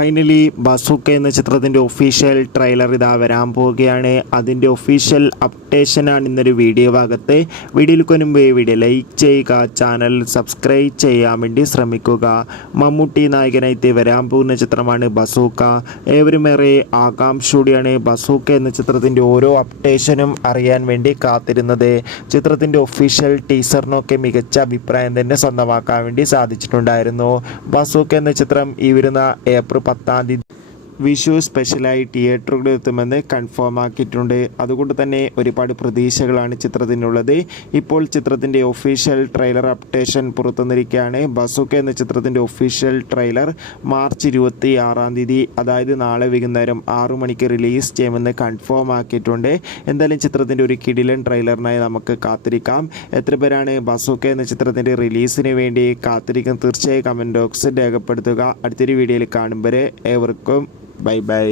Finally bazooka എന്ന ചിത്രത്തിൻ്റെ official trailer ഇതാ വരാൻ പോവുകയാണ്. അതിൻ്റെ ഒഫീഷ്യൽ അപ്ഡേഷനാണ് ഇന്നൊരു വീഡിയോ ഭാഗത്ത്. വീഡിയോയിൽ കൊണ്ടുമ്പോൾ വീഡിയോ ലൈക്ക് ചെയ്യുക, ചാനൽ സബ്സ്ക്രൈബ് ചെയ്യാൻ വേണ്ടി ശ്രമിക്കുക. മമ്മൂട്ടി നായകനായിട്ട് വരാൻ പോകുന്ന ചിത്രമാണ് ബസൂക്ക. ഏവരുമേറെ ആകാംക്ഷയോടെയാണ് ബസൂക്ക എന്ന ചിത്രത്തിൻ്റെ ഓരോ അപ്ഡേഷനും അറിയാൻ വേണ്ടി കാത്തിരുന്നത്. ചിത്രത്തിൻ്റെ ഒഫീഷ്യൽ ടീസറിനൊക്കെ മികച്ച അഭിപ്രായം തന്നെ സ്വന്തമാക്കാൻ വേണ്ടി സാധിച്ചിട്ടുണ്ടായിരുന്നു. ബസൂക്ക എന്ന ചിത്രം ഈ വരുന്ന ഏപ്രിൽ 10 വിഷു സ്പെഷ്യലായി തിയേറ്ററുകളിൽ എത്തുമെന്ന് കൺഫേം ആക്കിയിട്ടുണ്ട്. അതുകൊണ്ട് തന്നെ ഒരുപാട് പ്രതീക്ഷകളാണ് ചിത്രത്തിനുള്ളത്. ഇപ്പോൾ ചിത്രത്തിൻ്റെ ഒഫീഷ്യൽ ട്രെയിലർ അപ്ഡേഷൻ പുറത്തുവന്നിരിക്കുകയാണ്. ബസൂക്ക എന്ന ചിത്രത്തിൻ്റെ ഒഫീഷ്യൽ ട്രെയിലർ മാർച്ച് 26 അതായത് നാളെ വൈകുന്നേരം 6 മണിക്ക് റിലീസ് ചെയ്യുമെന്ന് കൺഫേം ആക്കിയിട്ടുണ്ട്. എന്തായാലും ചിത്രത്തിൻ്റെ ഒരു കിടിലൻ ട്രെയിലറിനായി നമുക്ക് കാത്തിരിക്കാം. എത്ര പേരാണ് ബസൂക്ക എന്ന ചിത്രത്തിൻ്റെ റിലീസിന് വേണ്ടി കാത്തിരിക്കുന്നത്? തീർച്ചയായും കമൻറ്റ് ബോക്സിൽ രേഖപ്പെടുത്തുക. അടുത്തൊരു വീഡിയോയിൽ കാണും വരെ ഏവർക്കും ബൈ ബൈ.